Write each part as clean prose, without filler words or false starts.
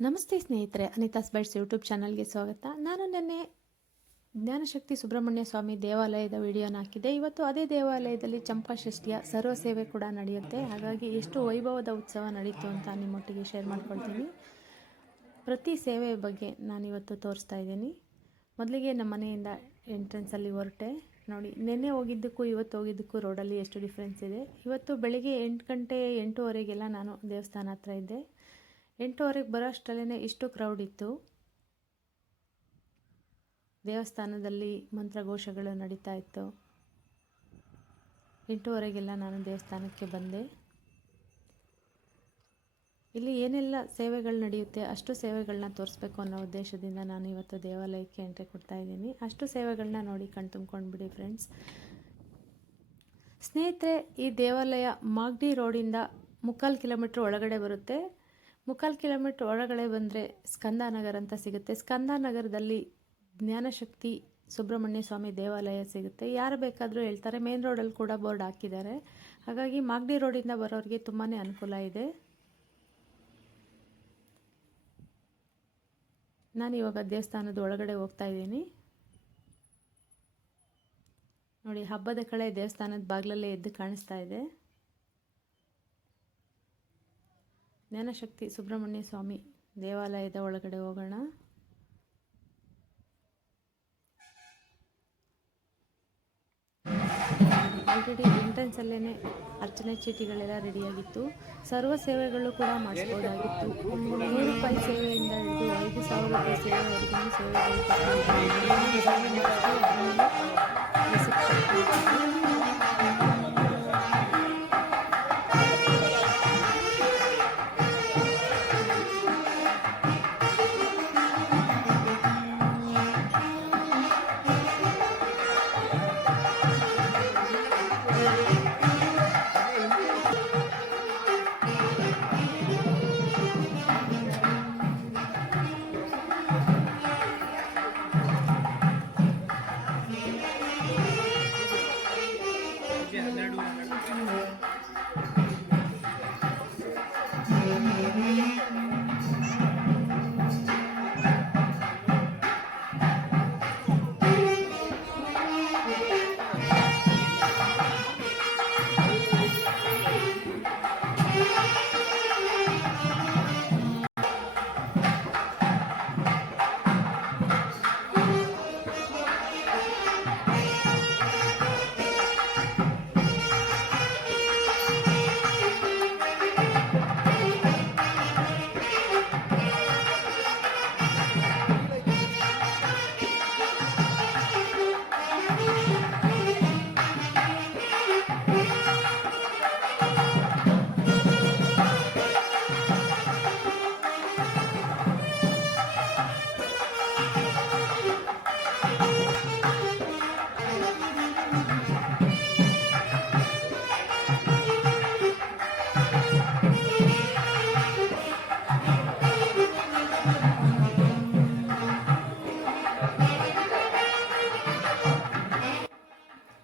ನಮಸ್ತೆ ಸ್ನೇಹಿತರೆ, ಅನಿತಾಸ್ bites YouTube ಚಾನಲ್ಗೆ ಸ್ವಾಗತ. ನಾನು ನಿನ್ನೆ ಜ್ಞಾನಶಕ್ತಿ ಸುಬ್ರಹ್ಮಣ್ಯ ಸ್ವಾಮಿ ದೇವಾಲಯದ ವಿಡಿಯೋನ ಹಾಕಿದ್ದೆ. ಇವತ್ತು ಅದೇ ದೇವಾಲಯದಲ್ಲಿ ಚಂಪಾಷಷ್ಠಿಯ ಸರ್ವ ಸೇವೆ ಕೂಡ ನಡೆಯುತ್ತೆ. ಹಾಗಾಗಿ ಎಷ್ಟು ವೈಭವದ ಉತ್ಸವ ನಡೀತು ಅಂತ ನಿಮ್ಮೊಟ್ಟಿಗೆ ಶೇರ್ ಮಾಡ್ಕೊಳ್ತೀನಿ. ಪ್ರತಿ ಸೇವೆ ಬಗ್ಗೆ ನಾನಿವತ್ತು ತೋರಿಸ್ತಾ ಇದ್ದೀನಿ. ಮೊದಲಿಗೆ ನಮ್ಮ ಮನೆಯಿಂದ ಎಂಟ್ರೆನ್ಸಲ್ಲಿ ಹೊರಟೆ. ನೋಡಿ, ನಿನ್ನೆ ಹೋಗಿದ್ದಕ್ಕೂ ಇವತ್ತು ಹೋಗಿದ್ದಕ್ಕೂ ರೋಡಲ್ಲಿ ಎಷ್ಟು ಡಿಫ್ರೆನ್ಸ್ ಇದೆ. ಇವತ್ತು ಬೆಳಿಗ್ಗೆ 8 ಗಂಟೆ 8:30ಗೆಲ್ಲ ನಾನು ದೇವಸ್ಥಾನ ಹತ್ರ ಇದ್ದೆ. 8:30ಗೆ ಬರೋ ಅಷ್ಟರಲ್ಲೇ ಇಷ್ಟು ಕ್ರೌಡ್ ಇತ್ತು. ದೇವಸ್ಥಾನದಲ್ಲಿ ಮಂತ್ರಘೋಷಗಳು ನಡೀತಾ ಇತ್ತು. 8:30ಗೆಲ್ಲ ನಾನು ದೇವಸ್ಥಾನಕ್ಕೆ ಬಂದೆ. ಇಲ್ಲಿ ಏನೆಲ್ಲ ಸೇವೆಗಳು ನಡೆಯುತ್ತೆ ಅಷ್ಟು ಸೇವೆಗಳನ್ನ ತೋರಿಸ್ಬೇಕು ಅನ್ನೋ ಉದ್ದೇಶದಿಂದ ನಾನು ಇವತ್ತು ದೇವಾಲಯಕ್ಕೆ ಎಂಟ್ರಿ ಕೊಡ್ತಾ ಇದ್ದೀನಿ. ಅಷ್ಟು ಸೇವೆಗಳನ್ನ ನೋಡಿ ಕಣ್ತುಂಬ್ಕೊಂಡ್ಬಿಡಿ ಫ್ರೆಂಡ್ಸ್. ಸ್ನೇಹಿತರೆ, ಈ ದೇವಾಲಯ ಮಾಗಡಿ ರೋಡಿಂದ 3/4 ಕಿಲೋಮೀಟ್ರ್ ಒಳಗಡೆ ಬರುತ್ತೆ. 3/4 ಕಿಲೋಮೀಟ್ರ್ ಒಳಗಡೆ ಬಂದರೆ ಸ್ಕಂದನಗರ ಅಂತ ಸಿಗುತ್ತೆ. ಸ್ಕಂದನಗರದಲ್ಲಿ ಜ್ಞಾನಶಕ್ತಿ ಸುಬ್ರಹ್ಮಣ್ಯ ಸ್ವಾಮಿ ದೇವಾಲಯ ಸಿಗುತ್ತೆ. ಯಾರು ಬೇಕಾದರೂ ಹೇಳ್ತಾರೆ. ಮೇನ್ ರೋಡಲ್ಲಿ ಕೂಡ ಬೋರ್ಡ್ ಹಾಕಿದ್ದಾರೆ. ಹಾಗಾಗಿ ಮಾಗಡಿ ರೋಡಿಂದ ಬರೋರಿಗೆ ತುಂಬಾ ಅನುಕೂಲ ಇದೆ. ನಾನಿವಾಗ ದೇವಸ್ಥಾನದ ಒಳಗಡೆ ಹೋಗ್ತಾ ಇದ್ದೀನಿ. ನೋಡಿ, ಹಬ್ಬದ ಕಳೆ ದೇವಸ್ಥಾನದ ಬಾಗಿಲಲ್ಲೇ ಎದ್ದು ಕಾಣಿಸ್ತಾ ಇದೆ. ಜ್ಞಾನಶಕ್ತಿ ಸುಬ್ರಹ್ಮಣ್ಯ ಸ್ವಾಮಿ ದೇವಾಲಯದ ಒಳಗಡೆ ಹೋಗೋಣ. ಆಲ್ರೆಡಿ ಎಂಟ್ರೆನ್ಸಲ್ಲೇ ಅರ್ಚನೆ ಚೀಟಿಗಳೆಲ್ಲ ರೆಡಿಯಾಗಿತ್ತು. ಸರ್ವ ಸೇವೆಗಳು ಕೂಡ ಮಾಡಿಸ್ಬೋದಾಗಿತ್ತು. 100 ರೂಪಾಯಿ ಸೇವೆಯಿಂದ ಹಿಡಿದು 5,000 ರೂಪಾಯಿ ಸೇವೆವರೆಗೂ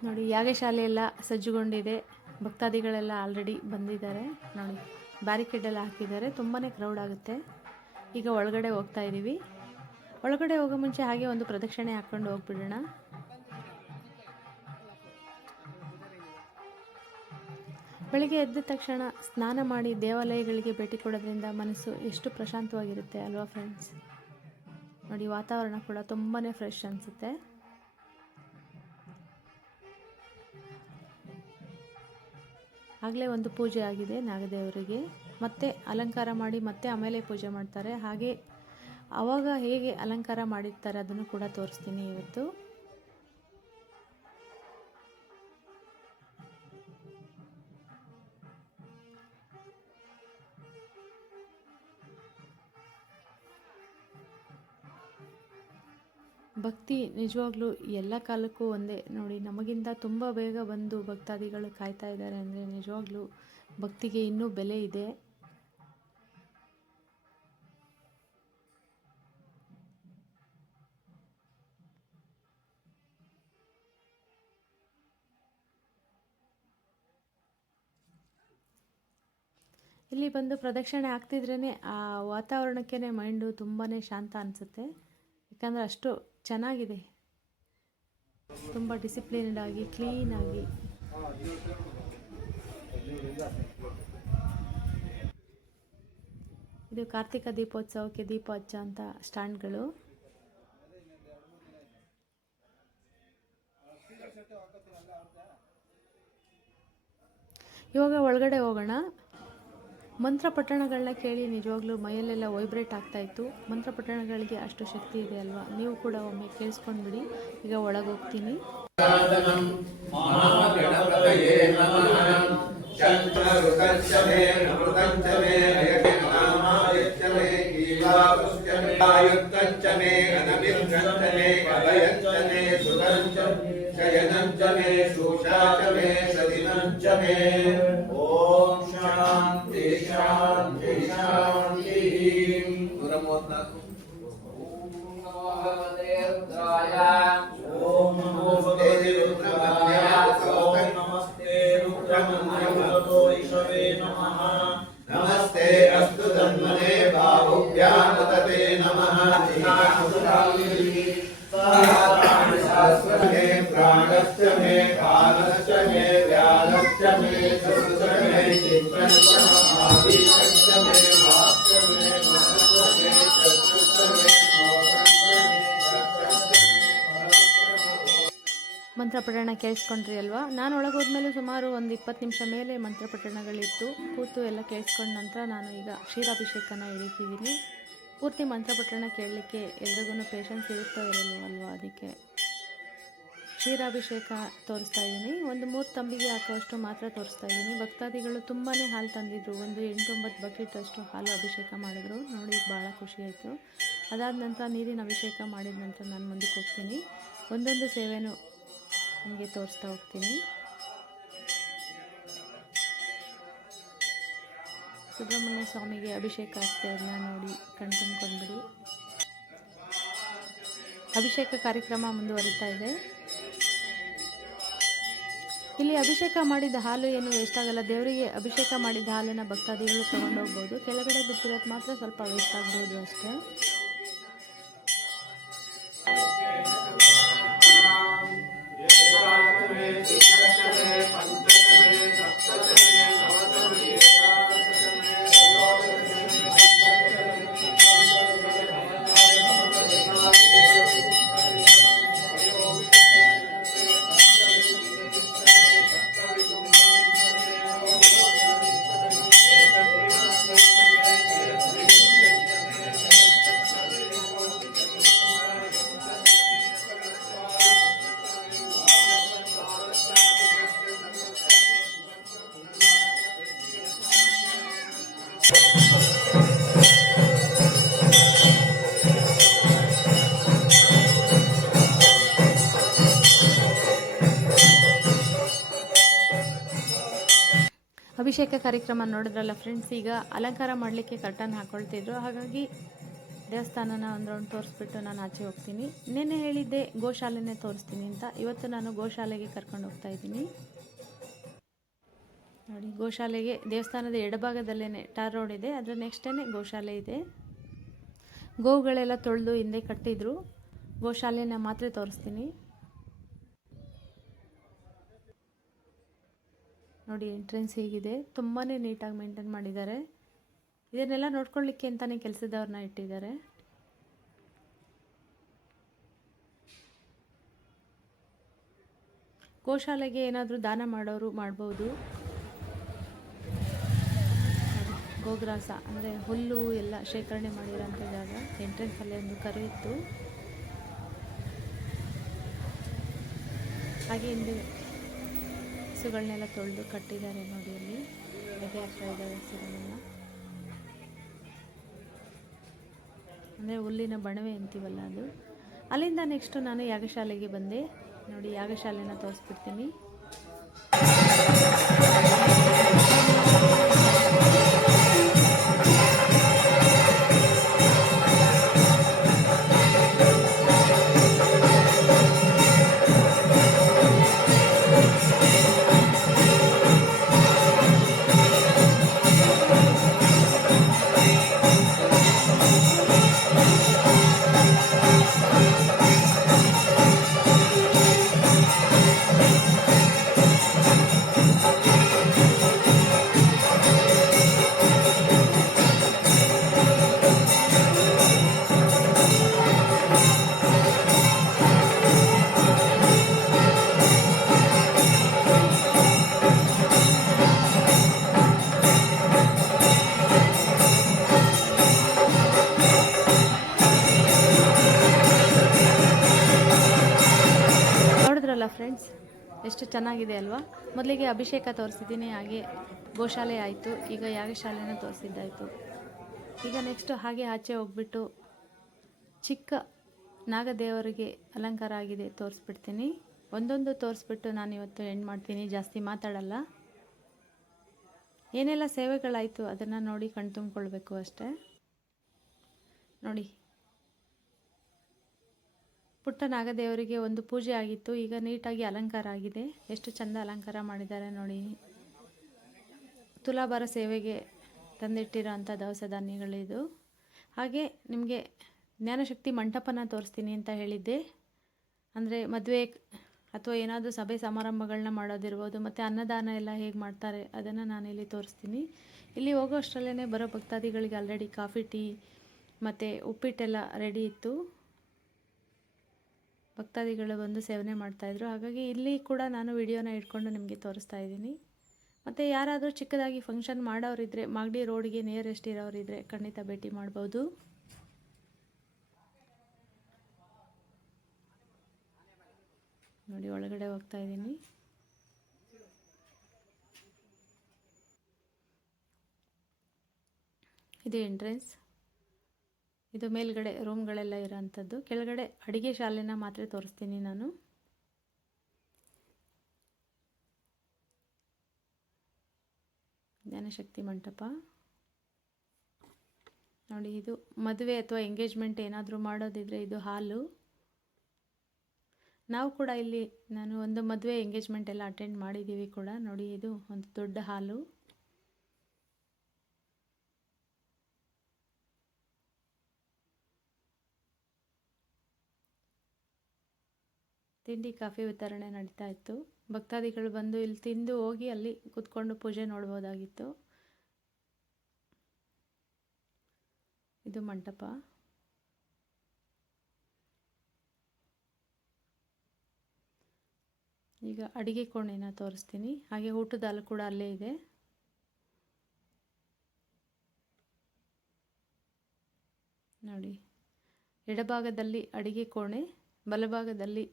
ನೋಡಿ, ಯಾಗಶಾಲೆ ಎಲ್ಲ ಸಜ್ಜುಗೊಂಡಿದೆ. ಭಕ್ತಾದಿಗಳೆಲ್ಲ ಆಲ್ರೆಡಿ ಬಂದಿದ್ದಾರೆ. ನೋಡಿ, ಬ್ಯಾರಿಕೇಡ್ ಎಲ್ಲ ಹಾಕಿದ್ದಾರೆ. ತುಂಬಾ ಕ್ರೌಡ್ ಆಗುತ್ತೆ. ಈಗ ಒಳಗಡೆ ಹೋಗ್ತಾ ಇದ್ದೀವಿ. ಒಳಗಡೆ ಹೋಗೋ ಮುಂಚೆ ಹಾಗೆ ಒಂದು ಪ್ರದಕ್ಷಿಣೆ ಹಾಕ್ಕೊಂಡು ಹೋಗ್ಬಿಡೋಣ. ಬೆಳಿಗ್ಗೆ ಎದ್ದ ತಕ್ಷಣ ಸ್ನಾನ ಮಾಡಿ ದೇವಾಲಯಗಳಿಗೆ ಭೇಟಿ ಕೊಡೋದ್ರಿಂದ ಮನಸ್ಸು ಎಷ್ಟು ಪ್ರಶಾಂತವಾಗಿರುತ್ತೆ ಅಲ್ವಾ ಫ್ರೆಂಡ್ಸ್. ನೋಡಿ, ವಾತಾವರಣ ಕೂಡ ತುಂಬಾ ಫ್ರೆಶ್ ಅನಿಸುತ್ತೆ. ಆಗಲೇ ಒಂದು ಪೂಜೆ ಆಗಿದೆ ನಾಗದೇವರಿಗೆ. ಮತ್ತೆ ಅಲಂಕಾರ ಮಾಡಿ ಮತ್ತೆ ಆಮೇಲೆ ಪೂಜೆ ಮಾಡ್ತಾರೆ. ಹಾಗೆ ಆವಾಗ ಹೇಗೆ ಅಲಂಕಾರ ಮಾಡಿರ್ತಾರೆ ಅದನ್ನು ಕೂಡ ತೋರಿಸ್ತೀನಿ ಇವತ್ತು. ಭಕ್ತಿ ನಿಜವಾಗ್ಲೂ ಎಲ್ಲ ಕಾಲಕ್ಕೂ ಒಂದೇ. ನೋಡಿ, ನಮಗಿಂತ ತುಂಬ ಬೇಗ ಬಂದು ಭಕ್ತಾದಿಗಳು ಕಾಯ್ತಾ ಇದ್ದಾರೆ ಅಂದರೆ ನಿಜವಾಗ್ಲೂ ಭಕ್ತಿಗೆ ಇನ್ನೂ ಬೆಲೆ ಇದೆ. ಇಲ್ಲಿ ಬಂದು ಪ್ರದಕ್ಷಿಣೆ ಆಗ್ತಿದ್ರೇ ಆ ವಾತಾವರಣಕ್ಕೇ ಮೈಂಡು ತುಂಬಾ ಶಾಂತ ಅನಿಸುತ್ತೆ. ಯಾಕಂದರೆ ಅಷ್ಟು ಚೆನ್ನಾಗಿದೆ, ತುಂಬ ಡಿಸಿಪ್ಲಿನ್ಡ್ ಆಗಿ ಕ್ಲೀನಾಗಿ. ಇದು ಕಾರ್ತಿಕ ದೀಪೋತ್ಸವಕ್ಕೆ ದೀಪ ಹಚ್ಚ ಅಂತ ಸ್ಟ್ಯಾಂಡ್ಗಳು. ಇವಾಗ ಒಳಗಡೆ ಹೋಗೋಣ. ಮಂತ್ರ ಪಠಣಗಳನ್ನ ಕೇಳಿ ನಿಜವಾಗ್ಲೂ ಮೈಯಲ್ಲೆಲ್ಲ ವೈಬ್ರೇಟ್ ಆಗ್ತಾಯಿತ್ತು. ಮಂತ್ರ ಪಠಣಗಳಿಗೆ ಅಷ್ಟು ಶಕ್ತಿ ಇದೆ ಅಲ್ವಾ, ನೀವು ಕೂಡ ಒಮ್ಮೆ ಕೇಳಿಸ್ಕೊಂಡ್ಬಿಡಿ. ಈಗ ಒಳಗೆ ಹೋಗ್ತೀನಿ. ಓಂ ಶಾಂತಿ ಶಾಂತಿ ಶಾಂತಿ. 134. ಓಂ ನಮೋ ಭಗವತೆ ರುದ್ರಾಯ. ಓಂ ನಮಸ್ತೆ ರುದ್ರಮನ್ಯಮತೋರಿಷವೇ ನಮಃ. ನಮಸ್ತೆ ಅಸ್ತು ತನ್ಮನೆ ಬಾಹುಭ್ಯಾಂ ತತೆ ನಮಃ. ಶಾಸ್ತ್ರಮೇ ಪ್ರಾಣಶ್ಚ ಮೇ ಕಾಲಶ್ಚ ಮೇ ವ್ಯಾಲಶ್ಚ ಮೇ ಚತುಶ್ಚ ಮೇ ಚಿತ್ರಶ್ಚ ಆದಿಶ್ಚ ಮೇ ವಾಕ್ಚ ಮೇ ಮನಶ್ಚ ಮೇ ಚತುಶ್ಚ ಮೇ ಮಂತ್ರಪಠಣ ಕೇಳಿಸ್ಕೊಂಡ್ರಿ ಅಲ್ವಾ. ನಾನು ಒಳಗೋದ್ಮೇಲೆ ಸುಮಾರು ಒಂದು 20 ನಿಮಿಷ ಮೇಲೆ ಮಂತ್ರಪಠಣಗಳಿತ್ತು. ಕೂತು ಎಲ್ಲ ಕೇಳಿಸ್ಕೊಂಡ ನಂತರ ನಾನು ಈಗ ಕ್ಷೀರಾಭಿಷೇಕನ ಹಿಡಿತಿದ್ದೀನಿ. ಪೂರ್ತಿ ಮಂತ್ರಪಠಣ ಕೇಳಲಿಕ್ಕೆ ಎಲ್ರಿಗೂ ಪೇಷನ್ಸ್ ಇರುತ್ತೋ ಇರಲ್ವಲ್ವ, ಅದಕ್ಕೆ ಕ್ಷೀರಾಭಿಷೇಕ ತೋರಿಸ್ತಾ ಇದ್ದೀನಿ. ಒಂದು 3 ತಂಬಿಗೆ ಹಾಕುವಷ್ಟು ಮಾತ್ರ ತೋರಿಸ್ತಾ ಇದ್ದೀನಿ. ಭಕ್ತಾದಿಗಳು ತುಂಬಾ ಹಾಲು ತಂದಿದ್ರು. ಒಂದು 8-9 ಬಕೆಟ್ ಅಷ್ಟು ಹಾಲು ಅಭಿಷೇಕ ಮಾಡಿದ್ರು. ನೋಡಿ ಭಾಳ ಖುಷಿಯಾಯಿತು. ಅದಾದ ನಂತರ ನೀರಿನ ಅಭಿಷೇಕ ಮಾಡಿದ ನಂತರ ನಾನು ಮುಂದಕ್ಕೆ ಹೋಗ್ತೀನಿ. ಒಂದೊಂದು ಸೇವೆನೂ ನಿಮಗೆ ತೋರಿಸ್ತಾ ಹೋಗ್ತೀನಿ. ಸುಬ್ರಹ್ಮಣ್ಯ ಸ್ವಾಮಿಗೆ ಅಭಿಷೇಕ ಆಗ್ತಿರೋದನ್ನ ನೋಡಿ ಕಣ್ತುಂಬ್ಕೊಂಡ್ಬಿಡಿ. ಅಭಿಷೇಕ ಕಾರ್ಯಕ್ರಮ ಮುಂದುವರಿತಾ ಇದೆ. ಇಲ್ಲಿ ಅಭಿಷೇಕ ಮಾಡಿದ ಹಾಲು ಏನು ವೇಸ್ಟ್ ಆಗಲ್ಲ. ದೇವರಿಗೆ ಅಭಿಷೇಕ ಮಾಡಿದ ಹಾಲನ್ನು ಭಕ್ತಾದಿಗಳು ತೊಗೊಂಡೋಗ್ಬೋದು. ಕೆಳಗಡೆ ಬಿಟ್ಟಿರೋದು ಮಾತ್ರ ಸ್ವಲ್ಪ ವೇಸ್ಟ್ ಆಗ್ಬೋದು ಅಷ್ಟೇ. ಅಭಿಷೇಕ ಕಾರ್ಯಕ್ರಮ ನೋಡಿದ್ರಲ್ಲ ಫ್ರೆಂಡ್ಸ್. ಈಗ ಅಲಂಕಾರ ಮಾಡಲಿಕ್ಕೆ ಕರ್ಟನ್ ಹಾಕ್ಕೊಳ್ತಿದ್ರು. ಹಾಗಾಗಿ ದೇವಸ್ಥಾನನ ಒಂದು ರೌಂಡ್ ತೋರಿಸ್ಬಿಟ್ಟು ನಾನು ಆಚೆ ಹೋಗ್ತೀನಿ. ನಿನ್ನೆ ಹೇಳಿದ್ದೆ ಗೋಶಾಲೆನೇ ತೋರಿಸ್ತೀನಿ ಅಂತ. ಇವತ್ತು ನಾನು ಗೋಶಾಲೆಗೆ ಕರ್ಕೊಂಡು ಹೋಗ್ತಾ ಇದ್ದೀನಿ. ನೋಡಿ, ಗೋಶಾಲೆಗೆ ದೇವಸ್ಥಾನದ ಎಡಭಾಗದಲ್ಲೇ ಟಾರ್ ರೋಡ್ ಇದೆ. ಅದರ ನೆಕ್ಸ್ಟೇ ಗೋಶಾಲೆ ಇದೆ. ಗೋವುಗಳೆಲ್ಲ ತೊಳೆದು ಹಿಂದೆ ಕಟ್ಟಿದ್ರು. ಗೋಶಾಲೆನ ಮಾತ್ರ ತೋರಿಸ್ತೀನಿ. ನೋಡಿ, ಎಂಟ್ರೆನ್ಸ್ ಹೀಗಿದೆ. ತುಂಬಾ ನೀಟಾಗಿ ಮೇಂಟೈನ್ ಮಾಡಿದ್ದಾರೆ. ಇದನ್ನೆಲ್ಲ ನೋಡ್ಕೊಳ್ಳಿಕ್ಕೆ ಅಂತಲೇ ಕೆಲಸದವ್ರನ್ನ ಇಟ್ಟಿದ್ದಾರೆ. ಗೋಶಾಲೆಗೆ ಏನಾದರೂ ದಾನ ಮಾಡೋರು ಮಾಡ್ಬೋದು. ಗೋಗ್ರಾಸ ಅಂದರೆ ಹುಲ್ಲು ಎಲ್ಲ ಶೇಖರಣೆ ಮಾಡಿರೋಂಥ ಜಾಗ. ಎಂಟ್ರೆನ್ಸಲ್ಲೇ ಒಂದು ಕರು ಇತ್ತು. ಹಾಗೆ ಹಿಂದೆ ಹಸುಗಳನ್ನೆಲ್ಲ ತೊಳೆದು ಕಟ್ಟಿದ್ದಾರೆ. ನೋಡಿ, ಅಲ್ಲಿ ಹೇಗೆ ಹಾಕ್ತಾ ಇದ್ದಾರೆ ಹಸುಗಳನ್ನೆಲ್ಲ. ಅಂದರೆ ಹುಲ್ಲಿನ ಬಣವೆ ಅಂತೀವಲ್ಲ ಅದು. ಅಲ್ಲಿಂದ ನೆಕ್ಸ್ಟು ನಾನು ಯಾಗಶಾಲೆಗೆ ಬಂದೆ. ನೋಡಿ, ಯಾಗಶಾಲೆನ ತೋರಿಸ್ಬಿಡ್ತೀನಿ. ಎಷ್ಟು ಚೆನ್ನಾಗಿದೆ ಅಲ್ವಾ. ಮೊದಲಿಗೆ ಅಭಿಷೇಕ ತೋರಿಸಿದ್ದೀನಿ, ಹಾಗೆ ಗೋಶಾಲೆ ಆಯಿತು, ಈಗ ಯಾಗಶಾಲೆನ ತೋರಿಸಿದ್ದಾಯಿತು. ಈಗ ನೆಕ್ಸ್ಟು ಹಾಗೆ ಆಚೆ ಹೋಗ್ಬಿಟ್ಟು ಚಿಕ್ಕ ನಾಗದೇವರಿಗೆ ಅಲಂಕಾರ ಆಗಿದೆ ತೋರಿಸ್ಬಿಡ್ತೀನಿ. ಒಂದೊಂದು ತೋರಿಸ್ಬಿಟ್ಟು ನಾನು ಇವತ್ತು ಎಂಡ್ ಮಾಡ್ತೀನಿ, ಜಾಸ್ತಿ ಮಾತಾಡಲ್ಲ. ಏನೆಲ್ಲ ಸೇವೆಗಳಾಯಿತು ಅದನ್ನು ನೋಡಿ ಕಣ್ತುಂಬಿಕೊಳ್ಬೇಕು ಅಷ್ಟೇ. ನೋಡಿ, ಪುಟ್ಟ ನಾಗದೇವರಿಗೆ ಒಂದು ಪೂಜೆ ಆಗಿತ್ತು, ಈಗ ನೀಟಾಗಿ ಅಲಂಕಾರ ಆಗಿದೆ. ಎಷ್ಟು ಚೆಂದ ಅಲಂಕಾರ ಮಾಡಿದ್ದಾರೆ ನೋಡಿ. ತುಲಾಭಾರ ಸೇವೆಗೆ ತಂದಿಟ್ಟಿರೋ ಅಂಥ ದವಸ ಧಾನ್ಯಗಳಿದು. ಹಾಗೆ ನಿಮಗೆ ಜ್ಞಾನಶಕ್ತಿ ಮಂಟಪನ ತೋರಿಸ್ತೀನಿ ಅಂತ ಹೇಳಿದ್ದೆ. ಅಂದರೆ ಮದುವೆ ಅಥವಾ ಏನಾದರೂ ಸಭೆ ಸಮಾರಂಭಗಳನ್ನ ಮಾಡೋದಿರ್ಬೋದು, ಮತ್ತು ಅನ್ನದಾನ ಎಲ್ಲ ಹೇಗೆ ಮಾಡ್ತಾರೆ ಅದನ್ನು ನಾನಿಲ್ಲಿ ತೋರಿಸ್ತೀನಿ. ಇಲ್ಲಿ ಹೋಗೋ ಅಷ್ಟರಲ್ಲೇ ಬರೋ ಭಕ್ತಾದಿಗಳಿಗೆ ಆಲ್ರೆಡಿ ಕಾಫಿ, ಟೀ ಮತ್ತು ಉಪ್ಪಿಟ್ಟೆಲ್ಲ ರೆಡಿ ಇತ್ತು. ಭಕ್ತಾದಿಗಳು ಬಂದು ಸೇವನೆ ಮಾಡ್ತಾಯಿದ್ರು. ಹಾಗಾಗಿ ಇಲ್ಲಿ ಕೂಡ ನಾನು ವಿಡಿಯೋನ ಇಟ್ಕೊಂಡು ನಿಮಗೆ ತೋರಿಸ್ತಾ ಇದ್ದೀನಿ. ಮತ್ತು ಯಾರಾದರೂ ಚಿಕ್ಕದಾಗಿ ಫಂಕ್ಷನ್ ಮಾಡೋರಿದ್ದರೆ, ಮಾಗಡಿ ರೋಡ್ಗೆ ನಿಯರೆಸ್ಟ್ ಇರೋರಿದ್ದರೆ ಖಂಡಿತ ಭೇಟಿ ಮಾಡ್ಬೋದು. ನೋಡಿ, ಒಳಗಡೆ ಹೋಗ್ತಾ ಇದ್ದೀನಿ. ಇದು ಎಂಟ್ರೆನ್ಸ್. ಇದು ಮೇಲ್ಗಡೆ ರೂಮ್ಗಳೆಲ್ಲ ಇರೋಂಥದ್ದು. ಕೆಳಗಡೆ ಅಡುಗೆ ಶಾಲೆನ ಮಾತ್ರ ತೋರಿಸ್ತೀನಿ ನಾನು. ಜ್ಞಾನಶಕ್ತಿ ಮಂಟಪ ನೋಡಿ. ಇದು ಮದುವೆ ಅಥವಾ ಎಂಗೇಜ್ಮೆಂಟ್ ಏನಾದರೂ ಮಾಡೋದಿದ್ರೆ ಇದು ಹಾಲು. ನಾವು ಕೂಡ ಇಲ್ಲಿ ನಾನು ಒಂದು ಮದುವೆ ಎಂಗೇಜ್ಮೆಂಟ್ ಎಲ್ಲ ಅಟೆಂಡ್ ಮಾಡಿದ್ದೀವಿ ಕೂಡ. ನೋಡಿ, ಇದು ಒಂದು ದೊಡ್ಡ ಹಾಲು. ತಿಂಡಿ ಕಾಫಿ ವಿತರಣೆ ನಡೀತಾ ಇತ್ತು. ಭಕ್ತಾದಿಗಳು ಬಂದು ಇಲ್ಲಿ ತಿಂದು ಹೋಗಿ ಅಲ್ಲಿ ಕೂತ್ಕೊಂಡು ಪೂಜೆ ನೋಡ್ಬೋದಾಗಿತ್ತು. ಇದು ಮಂಟಪ. ಈಗ ಅಡಿಗೆ ಕೋಣೆನ ತೋರಿಸ್ತೀನಿ. ಹಾಗೆ ಊಟದ ಹಾಲು ಕೂಡ ಅಲ್ಲೇ ಇದೆ. ನೋಡಿ, ಎಡಭಾಗದಲ್ಲಿ ಅಡಿಗೆ ಕೋಣೆ, ಬಲಭಾಗದಲ್ಲಿ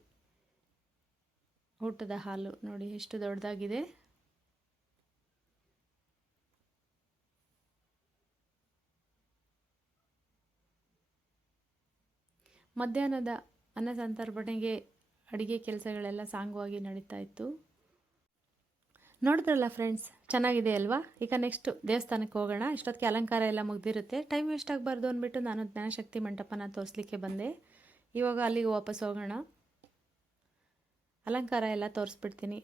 ಊಟದ ಹಾಲು. ನೋಡಿ ಎಷ್ಟು ದೊಡ್ಡದಾಗಿದೆ. ಮಧ್ಯಾಹ್ನದ ಅನ್ನ ಸಂತರ್ಪಣೆಗೆ ಅಡುಗೆ ಕೆಲಸಗಳೆಲ್ಲ ಸಾಂಗವಾಗಿ ನಡೀತಾ ಇತ್ತು. ನೋಡಿದ್ರಲ್ಲ ಫ್ರೆಂಡ್ಸ್, ಚೆನ್ನಾಗಿದೆ ಅಲ್ವಾ. ಈಗ ನೆಕ್ಸ್ಟ್ ದೇವಸ್ಥಾನಕ್ಕೆ ಹೋಗೋಣ. ಇಷ್ಟೊತ್ತಿಗೆ ಅಲಂಕಾರ ಎಲ್ಲ ಮುಗ್ದಿರುತ್ತೆ, ಟೈಮ್ ವೇಸ್ಟ್ ಆಗಬಾರ್ದು ಅಂದ್ಬಿಟ್ಟು ನಾನು ಜ್ಞಾನಶಕ್ತಿ ಮಂಟಪನ ತೋರಿಸ್ಲಿಕ್ಕೆ ಬಂದೆ. ಇವಾಗ ಅಲ್ಲಿಗೆ ವಾಪಸ್ ಹೋಗೋಣ. ಅಲಂಕಾರ ಎಲ್ಲ ತೋರಿಸ್ಬಿಡ್ತೀನಿ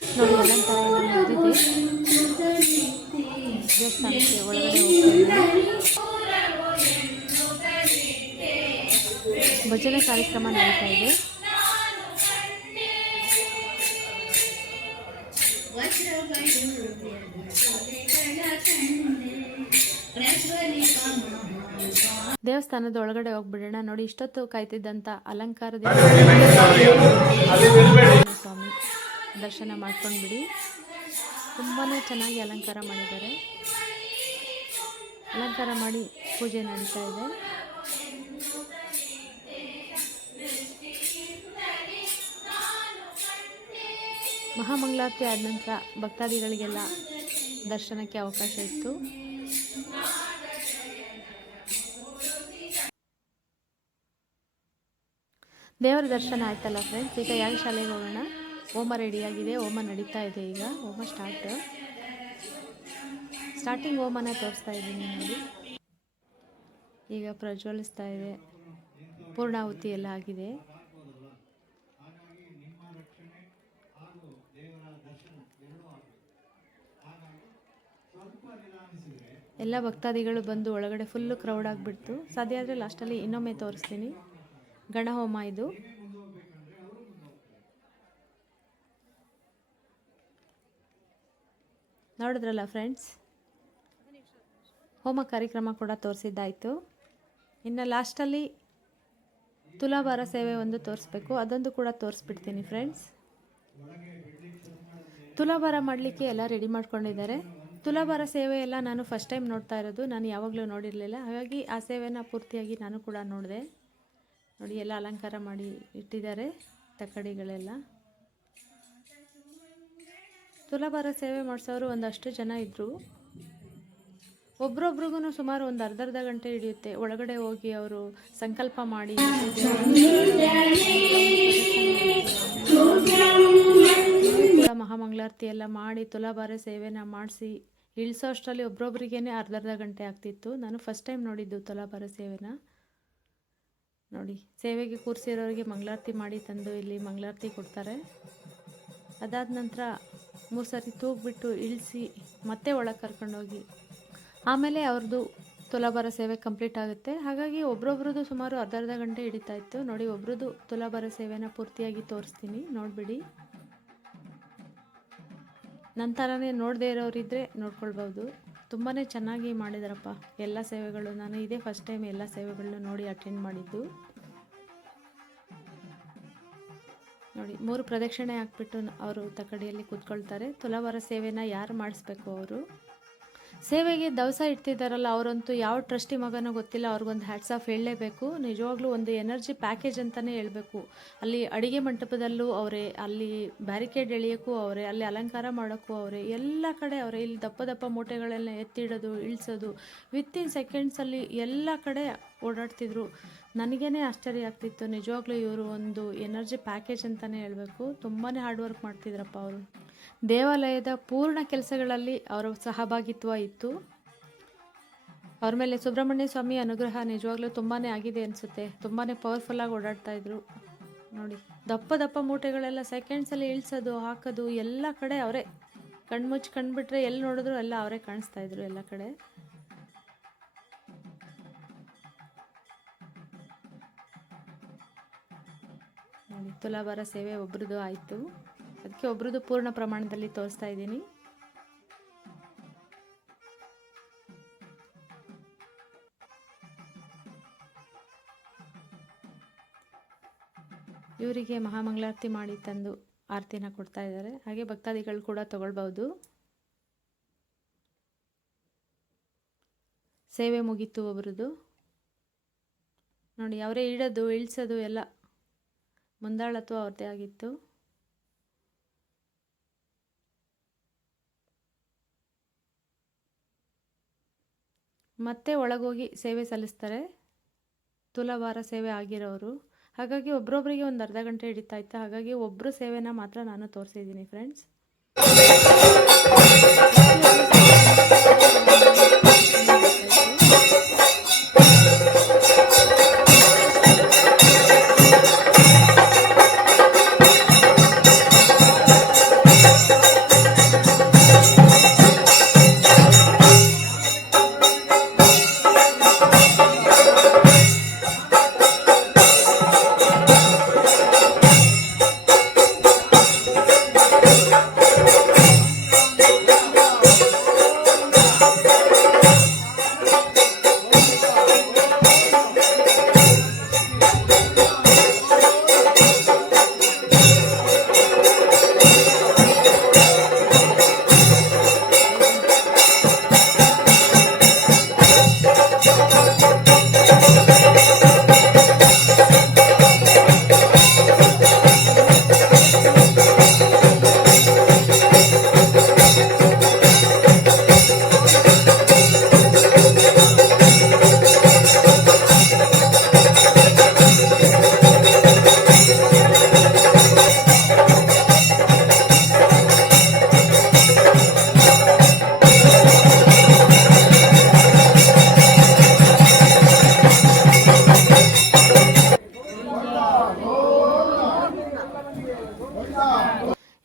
ನೋಡಿ. ಅಲಂಕಾರ ಎಲ್ಲ ಮುಗಿದಿದೆ. ದೇವಸ್ಥಾನಕ್ಕೆ ಒಳಗಡೆ ಹೋಗ್ತಾ ಭಜನೆ ಕಾರ್ಯಕ್ರಮ ನಡೀತಾ ಇದೆ. ದೇವಸ್ಥಾನದ ಒಳಗಡೆ ಹೋಗ್ಬಿಡೋಣ. ನೋಡಿ, ಇಷ್ಟೊತ್ತು ಕಾಯ್ತಿದ್ದಂಥ ಅಲಂಕಾರದ ಸ್ವಾಮಿ ದರ್ಶನ ಮಾಡ್ಕೊಂಡ್ಬಿಡಿ. ತುಂಬಾ ಚೆನ್ನಾಗಿ ಅಲಂಕಾರ ಮಾಡಿದ್ದಾರೆ. ಅಲಂಕಾರ ಮಾಡಿ ಪೂಜೆ ನಡೀತಾ ಇದೆ. ಮಹಾಮಂಗಳಾರತಿ ಆದ ನಂತರ ಭಕ್ತಾದಿಗಳಿಗೆಲ್ಲ ದರ್ಶನಕ್ಕೆ ಅವಕಾಶ ಇತ್ತು. ದೇವರ ದರ್ಶನ ಆಯ್ತಲ್ಲ ಫ್ರೆಂಡ್ಸ್. ಈಗ ಯಾಗಶಾಲೆಗೆ ಹೋಗೋಣ. ಹೋಮ ರೆಡಿಯಾಗಿದೆ, ಹೋಮ ನಡೀತಾ ಇದೆ. ಈಗ ಹೋಮ ಸ್ಟಾರ್ಟಿಂಗ್ ಹೋಮನ ತೋರಿಸ್ತಾ ಇದ್ದೀನಿ ನೋಡಿ. ಈಗ ಪ್ರಜ್ವಲಿಸ್ತಾ ಇದೆ. ಪೂರ್ಣಾಹುತಿ ಎಲ್ಲ ಆಗಿದೆ. ಎಲ್ಲ ಭಕ್ತಾದಿಗಳು ಬಂದು ಒಳಗಡೆ ಫುಲ್ಲು ಕ್ರೌಡ್ ಆಗಿಬಿಡ್ತು. ಸಾಧ್ಯ ಆದರೆ ಲಾಸ್ಟಲ್ಲಿ ಇನ್ನೊಮ್ಮೆ ತೋರಿಸ್ತೀನಿ. ಗಣಹೋಮ ಇದು. ನೋಡಿದ್ರಲ್ಲ ಫ್ರೆಂಡ್ಸ್, ಹೋಮ ಕಾರ್ಯಕ್ರಮ ಕೂಡ ತೋರಿಸಿದ್ದಾಯಿತು. ಇನ್ನು ಲಾಸ್ಟಲ್ಲಿ ತುಲಾಭಾರ ಸೇವೆ ಒಂದು ತೋರಿಸ್ಬೇಕು, ಅದೊಂದು ಕೂಡ ತೋರಿಸ್ಬಿಡ್ತೀನಿ ಫ್ರೆಂಡ್ಸ್. ತುಲಾಭಾರ ಮಾಡಲಿಕ್ಕೆ ಎಲ್ಲ ರೆಡಿ ಮಾಡ್ಕೊಂಡಿದ್ದಾರೆ. ತುಲಾಭಾರ ಸೇವೆ ಎಲ್ಲ ನಾನು ಫಸ್ಟ್ ಟೈಮ್ ನೋಡ್ತಾ ಇರೋದು, ನಾನು ಯಾವಾಗಲೂ ನೋಡಿರಲಿಲ್ಲ. ಹಾಗಾಗಿ ಆ ಸೇವೆನ ಪೂರ್ತಿಯಾಗಿ ನಾನು ಕೂಡ ನೋಡಿದೆ. ನೋಡಿ ಎಲ್ಲ ಅಲಂಕಾರ ಮಾಡಿ ಇಟ್ಟಿದ್ದಾರೆ ತಕ್ಕಡಿಗಳೆಲ್ಲ. ತುಲಾಭಾರ ಸೇವೆ ಮಾಡಿಸೋರು ಒಂದಷ್ಟು ಜನ ಇದ್ದರು. ಒಬ್ರೊಬ್ರಿಗೂ ಸುಮಾರು ಒಂದು ಅರ್ಧ ಗಂಟೆ ಹಿಡಿಯುತ್ತೆ. ಒಳಗಡೆ ಹೋಗಿ ಅವರು ಸಂಕಲ್ಪ ಮಾಡಿ ಕೂಡ ಮಹಾಮಂಗಳಾರತಿ ಎಲ್ಲ ಮಾಡಿ ತುಲಾಭಾರ ಸೇವೆನ ಮಾಡಿಸಿ ಇಳಿಸೋ ಅಷ್ಟರಲ್ಲಿ ಒಬ್ರೊಬ್ರಿಗೇನೆ ಅರ್ಧ ಗಂಟೆ ಆಗ್ತಿತ್ತು. ನಾನು ಫಸ್ಟ್ ಟೈಮ್ ನೋಡಿದ್ದು ತುಲಾಭಾರ ಸೇವೆನ. ನೋಡಿ ಸೇವೆಗೆ ಕೂರಿಸಿರೋರಿಗೆ ಮಂಗಳಾರತಿ ಮಾಡಿ ತಂದು ಇಲ್ಲಿ ಮಂಗಳಾರತಿ ಕೊಡ್ತಾರೆ. ಅದಾದ ನಂತರ 3 ಸರಿ ತೂಗ್ಬಿಟ್ಟು ಇಳಿಸಿ ಮತ್ತೆ ಒಳಗೆ ಕರ್ಕೊಂಡೋಗಿ ಆಮೇಲೆ ಅವ್ರದ್ದು ತುಲಾಭಾರ ಸೇವೆ ಕಂಪ್ಲೀಟ್ ಆಗುತ್ತೆ. ಹಾಗಾಗಿ ಒಬ್ರೊಬ್ರದ್ದು ಸುಮಾರು ಅರ್ಧ ಗಂಟೆ ಹಿಡಿತಾ ಇತ್ತು. ನೋಡಿ ಒಬ್ರದ್ದು ತುಲಾಭಾರ ಸೇವೆನ ಪೂರ್ತಿಯಾಗಿ ತೋರಿಸ್ತೀನಿ, ನೋಡಿಬಿಡಿ. ನಂತರನೇ ನೋಡದೇ ಇರೋರಿದ್ದರೆ ನೋಡ್ಕೊಳ್ಬೋದು. ತುಂಬಾ ಚೆನ್ನಾಗಿ ಮಾಡಿದಾರಪ್ಪ ಎಲ್ಲ ಸೇವೆಗಳು. ನಾನು ಇದೇ ಫಸ್ಟ್ ಟೈಮ್ ಎಲ್ಲ ಸೇವೆಗಳನ್ನ ನೋಡಿ ಅಟೆಂಡ್ ಮಾಡಿದ್ದು. ನೋಡಿ 3 ಪ್ರದಕ್ಷಿಣೆ ಹಾಕ್ಬಿಟ್ಟು ಅವರು ತಕ್ಕಡಿಯಲ್ಲಿ ಕೂತ್ಕೊಳ್ತಾರೆ. ತುಲಾಭಾರ ಸೇವೆನ ಯಾರು ಮಾಡಿಸ್ಬೇಕು ಅವರು ಸೇವೆಗೆ ದವಸ ಇಡ್ತಿದ್ದಾರಲ್ಲ ಅವರಂತೂ ಯಾವ ಟ್ರಸ್ಟಿ ಮಗನೋ ಗೊತ್ತಿಲ್ಲ, ಅವ್ರಿಗೊಂದು ಹ್ಯಾಟ್ಸ್ ಆಫ್ ಹೇಳಲೇಬೇಕು. ನಿಜವಾಗ್ಲೂ ಒಂದು ಎನರ್ಜಿ ಪ್ಯಾಕೇಜ್ ಅಂತಲೇ ಹೇಳಬೇಕು. ಅಲ್ಲಿ ಅಡಿಗೆ ಮಂಟಪದಲ್ಲೂ ಅವರೇ, ಅಲ್ಲಿ ಬ್ಯಾರಿಕೇಡ್ ಎಳೆಯೋಕ್ಕೂ ಅವರೇ, ಅಲ್ಲಿ ಅಲಂಕಾರ ಮಾಡೋಕ್ಕೂ ಅವರೇ, ಎಲ್ಲ ಕಡೆ ಅವರೇ. ಇಲ್ಲಿ ದಪ್ಪ ಮೂಟೆಗಳೆಲ್ಲ ಎತ್ತಿಡೋದು ಇಳಿಸೋದು ವಿತಿನ್ ಸೆಕೆಂಡ್ಸಲ್ಲಿ ಎಲ್ಲ ಕಡೆ ಓಡಾಡ್ತಿದ್ರು. ನನಗೇ ಆಶ್ಚರ್ಯ ಆಗ್ತಿತ್ತು. ನಿಜವಾಗ್ಲೂ ಇವರು ಒಂದು ಎನರ್ಜಿ ಪ್ಯಾಕೇಜ್ ಅಂತಲೇ ಹೇಳಬೇಕು. ತುಂಬಾ ಹಾರ್ಡ್ ವರ್ಕ್ ಮಾಡ್ತಿದ್ರಪ್ಪ ಅವರು. ದೇವಾಲಯದ ಪೂರ್ಣ ಕೆಲಸಗಳಲ್ಲಿ ಅವರ ಸಹಭಾಗಿತ್ವ ಇತ್ತು. ಅವ್ರ ಮೇಲೆ ಸುಬ್ರಹ್ಮಣ್ಯ ಸ್ವಾಮಿ ಅನುಗ್ರಹ ನಿಜವಾಗ್ಲೂ ತುಂಬಾ ಆಗಿದೆ ಅನಿಸುತ್ತೆ. ತುಂಬಾ ಪವರ್ಫುಲ್ಲಾಗಿ ಓಡಾಡ್ತಾಯಿದ್ರು. ನೋಡಿ ದಪ್ಪ ಮೂಟೆಗಳೆಲ್ಲ ಸೆಕೆಂಡ್ಸಲ್ಲಿ ಇಳಿಸೋದು ಹಾಕೋದು ಎಲ್ಲ ಕಡೆ ಅವರೇ. ಕಣ್ಮುಚ್ಚಿ ಕಂಡುಬಿಟ್ರೆ ಎಲ್ಲಿ ನೋಡಿದ್ರು ಎಲ್ಲ ಅವರೇ ಕಾಣಿಸ್ತಾಯಿದ್ರು ಎಲ್ಲ ಕಡೆ. ನೋಡಿ ತುಲಾಭಾರ ಸೇವೆ ಒಬ್ರದ್ದು ಆಯಿತು. ಅದಕ್ಕೆ ಒಬ್ರದ್ದು ಪೂರ್ಣ ಪ್ರಮಾಣದಲ್ಲಿ ತೋರಿಸ್ತಾ ಇದ್ದೀನಿ. ಇವರಿಗೆ ಮಹಾಮಂಗಳಾರತಿ ಮಾಡಿ ತಂದು ಆರತಿನ ಕೊಡ್ತಾ ಇದ್ದಾರೆ. ಹಾಗೆ ಭಕ್ತಾದಿಗಳು ಕೂಡ ತಗೊಳ್ಬಹುದು. ಸೇವೆ ಮುಗೀತು ಒಬ್ರದ್ದು. ನೋಡಿ ಅವರೇ ಇಡೋದು ಇಳಿಸೋದು ಎಲ್ಲ ಮುಂದಾಳತ್ವ ಅವ್ರದ್ದೇ ಆಗಿತ್ತು. ಮತ್ತೆ ಒಳಗೋಗಿ ಸೇವೆ ಸಲ್ಲಿಸ್ತಾರೆ ತುಲಾಭಾರ ಸೇವೆ ಆಗಿರೋರು. ಹಾಗಾಗಿ ಒಬ್ರೊಬ್ರಿಗೆ ಒಂದು ಅರ್ಧ ಗಂಟೆ ಹಿಡಿತಾ ಇತ್ತು. ಹಾಗಾಗಿ ಒಬ್ಬರು ಸೇವೆನ ಮಾತ್ರ ನಾನು ತೋರಿಸಿದ್ದೀನಿ ಫ್ರೆಂಡ್ಸ್.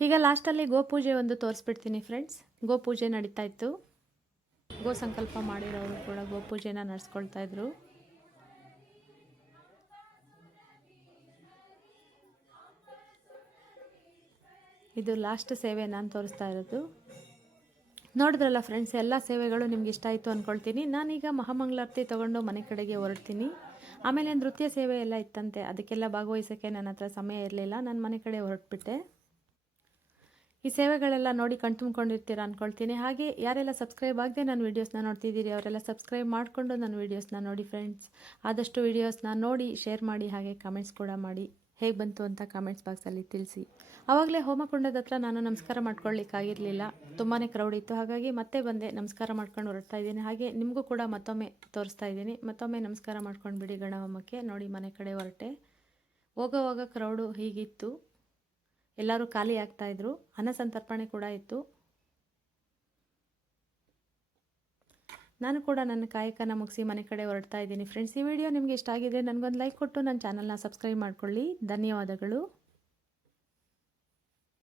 ಈಗ ಲಾಸ್ಟಲ್ಲಿ ಗೋಪೂಜೆ ಒಂದು ತೋರಿಸ್ಬಿಡ್ತೀನಿ ಫ್ರೆಂಡ್ಸ್. ಗೋಪೂಜೆ ನಡೀತಾ ಇತ್ತು. ಗೋ ಸಂಕಲ್ಪ ಮಾಡಿರೋರು ಕೂಡ ಗೋಪೂಜೆನ ನಡೆಸ್ಕೊಳ್ತಾ ಇದ್ರು. ಇದು ಲಾಸ್ಟ್ ಸೇವೆ ನಾನು ತೋರಿಸ್ತಾ ಇರೋದು. ನೋಡಿದ್ರಲ್ಲ ಫ್ರೆಂಡ್ಸ್, ಎಲ್ಲ ಸೇವೆಗಳು ನಿಮ್ಗೆ ಇಷ್ಟ ಆಯಿತು ಅಂದ್ಕೊಳ್ತೀನಿ. ನಾನೀಗ ಮಹಾಮಂಗಳಾರತಿ ತೊಗೊಂಡು ಮನೆ ಕಡೆಗೆ ಹೊರಡ್ತೀನಿ. ಆಮೇಲೆ ನೃತ್ಯ ಸೇವೆ ಎಲ್ಲ ಇತ್ತಂತೆ, ಅದಕ್ಕೆಲ್ಲ ಭಾಗವಹಿಸೋಕ್ಕೆ ನನ್ನ ಹತ್ರ ಸಮಯ ಇರಲಿಲ್ಲ. ನಾನು ಮನೆ ಕಡೆ ಹೊರಟ್ಬಿಟ್ಟೆ. ಈ ಸೇವೆಗಳೆಲ್ಲ ನೋಡಿ ಕಣ್ತುಂಬ್ಕೊಂಡಿರ್ತೀರ ಅಂದ್ಕೊಳ್ತೀನಿ. ಹಾಗೆ ಯಾರೆಲ್ಲ ಸಬ್ಸ್ಕ್ರೈಬ್ ಆಗದೆ ನನ್ನ ವೀಡಿಯೋಸ್ನ ನೋಡ್ತಿದ್ದೀರಿ ಅವರೆಲ್ಲ ಸಬ್ಸ್ಕ್ರೈಬ್ ಮಾಡಿಕೊಂಡು ನನ್ನ ವೀಡಿಯೋಸ್ನ ನೋಡಿ ಫ್ರೆಂಡ್ಸ್. ಆದಷ್ಟು ವೀಡಿಯೋಸ್ನ ನೋಡಿ ಶೇರ್ ಮಾಡಿ, ಹಾಗೆ ಕಮೆಂಟ್ಸ್ ಕೂಡ ಮಾಡಿ. ಹೇಗೆ ಬಂತು ಅಂತ ಕಾಮೆಂಟ್ಸ್ ಬಾಕ್ಸಲ್ಲಿ ತಿಳಿಸಿ. ಆವಾಗಲೇ ಹೋಮಕುಂಡದ ಹತ್ರ ನಾನು ನಮಸ್ಕಾರ ಮಾಡ್ಕೊಳ್ಳಿಕ್ಕಾಗಿರಲಿಲ್ಲ, ತುಂಬಾ ಕ್ರೌಡ್ ಇತ್ತು. ಹಾಗಾಗಿ ಮತ್ತೆ ಬಂದೆ, ನಮಸ್ಕಾರ ಮಾಡ್ಕೊಂಡು ಹೊರಡ್ತಾ ಇದ್ದೀನಿ. ಹಾಗೆ ನಿಮಗೂ ಕೂಡ ಮತ್ತೊಮ್ಮೆ ತೋರಿಸ್ತಾ ಇದ್ದೀನಿ. ಮತ್ತೊಮ್ಮೆ ನಮಸ್ಕಾರ ಮಾಡ್ಕೊಂಡು ಬಿಡಿ ಗಣಹೋಮಕ್ಕೆ. ನೋಡಿ ಮನೆ ಕಡೆ ಹೊರಟೆ. ಹೋಗೋವಾಗ ಕ್ರೌಡು ಹೀಗಿತ್ತು, ಎಲ್ಲರೂ ಖಾಲಿ ಆಗ್ತಾಯಿದ್ರು. ಅನ್ನ ಸಂತರ್ಪಣೆ ಕೂಡ ಇತ್ತು. ನಾನು ಕೂಡ ನನ್ನ ಕಾಯಕನ ಮುಗಿಸಿ ಮನೆ ಕಡೆ ಹೊರಡ್ತಾ ಇದ್ದೀನಿ ಫ್ರೆಂಡ್ಸ್. ಈ ವಿಡಿಯೋ ನಿಮಗೆ ಇಷ್ಟ ಆಗಿದ್ರೆ ನನಗೊಂದು ಲೈಕ್ ಕೊಟ್ಟು ನನ್ನ ಚಾನಲ್ನ ಸಬ್ಸ್ಕ್ರೈಬ್ ಮಾಡ್ಕೊಳ್ಳಿ. ಧನ್ಯವಾದಗಳು.